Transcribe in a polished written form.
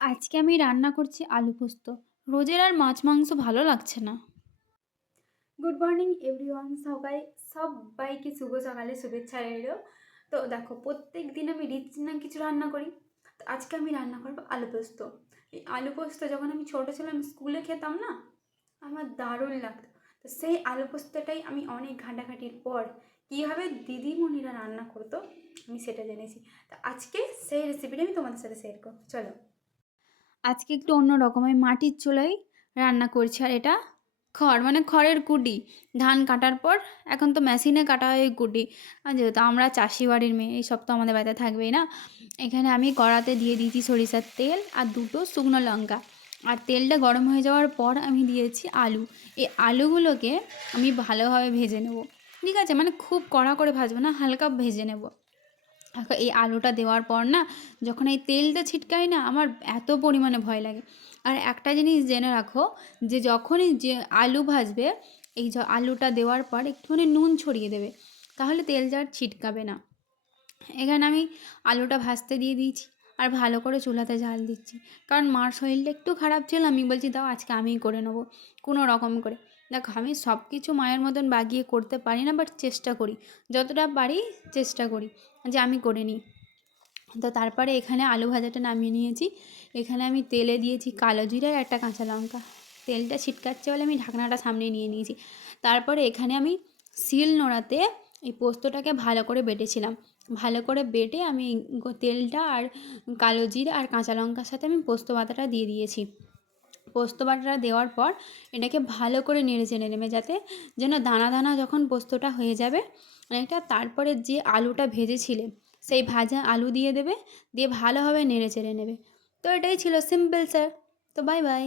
আজকে আমি রান্না করছি আলু পোস্ত। রোজের আর মাছ মাংস ভালো লাগছে না। গুড মর্নিং এভরিওয়ান, সবাইকে শুভ সকালে শুভেচ্ছা রইল। তো দেখো, প্রত্যেক দিন আমি রিচ না কিছু রান্না করি। তো আজকে আমি রান্না করবো আলু পোস্ত। এই আলু পোস্ত যখন আমি ছোটো ছিলাম স্কুলে খেতাম না, আমার দারুণ লাগতো। তো সেই আলু পোস্তটাই আমি অনেক ঘাঁটাঘাঁটির পর কীভাবে দিদিমণিরা রান্না করতো আমি সেটা জেনেছি। তো আজকে সেই রেসিপিটা আমি তোমাদের সাথে শেয়ার করবো, চলো। আজকে একটু অন্য রকম, আমি মাটির চুলায় রান্না করছি। আর এটা খড়, মানে খড়ের কুটি। ধান কাটার পর এখন তো মেশিনে কাটা হয় ওই কুটি। আর যেহেতু আমরা চাষি বাড়ির মেয়ে, এইসব তো আমাদের বাড়িতে থাকবেই না। এখানে আমি কড়াতে দিয়ে দিয়েছি সরিষার তেল আর দুটো শুকনো লঙ্কা। আর তেলটা গরম হয়ে যাওয়ার পর আমি দিয়েছি আলু। এই আলুগুলোকে আমি ভালোভাবে ভেজে নেব। ঠিক আছে, মানে খুব কড়া করে ভাজবো না, হালকা ভেজে নেব। এই আলুটা দেওয়ার পর না, যখন এই তেলটা ছিটকায় না, আমার এত পরিমাণে ভয় লাগে। আর একটা জিনিস জেনে রাখো, যে যখনই যে আলু ভাজবে, এই আলুটা দেওয়ার পর একটুখানি নুন ছড়িয়ে দেবে, তাহলে তেলটা আর ছিটকাবে না। এখানে আমি আলুটা ভাজতে দিয়ে দিয়েছি আর ভালো করে চুলাতে জাল দিচ্ছি। কারণ মার শরীরটা একটু খারাপ ছিল, আমি বলছি দাও আজকে আমিই করে নেবো কোনো রকম করে। দেখো, আমি সব কিছু মায়ের মতন বাগিয়ে করতে পারি না, বাট চেষ্টা করি, যতটা পারি চেষ্টা করি যে আমি করে নিই। তো তারপরে এখানে আলু ভাজাটা নামিয়ে নিয়েছি। এখানে আমি তেলে দিয়েছি কালো জিরে আর একটা কাঁচা লঙ্কা। তেলটা ছিটকাচ্ছে বলে আমি ঢাকনাটা সামনে নিয়ে নিয়েছি। তারপরে এখানে আমি শিল নোড়াতে এই পোস্তটাকে ভালো করে বেটেছিলাম। ভালো করে বেটে আমি তেলটা আর কালো জিরে আর কাঁচা লঙ্কার সাথে আমি পোস্ত বাটাটা দিয়ে দিয়েছি। পোস্ত বাটাটা দেওয়ার পর এটাকে ভালো করে নেড়ে চেড়ে নেবে, যাতে যেন দানা দানা যখন পোস্তটা হয়ে যাবে অনেকটা, তারপরে যে আলুটা ভেজেছিলে সেই ভাজা আলু দিয়ে দেবে, দিয়ে ভালোভাবে নেড়ে চেড়ে নেবে। তো এটাই ছিল, সিম্পল স্যার। তো বাই বাই।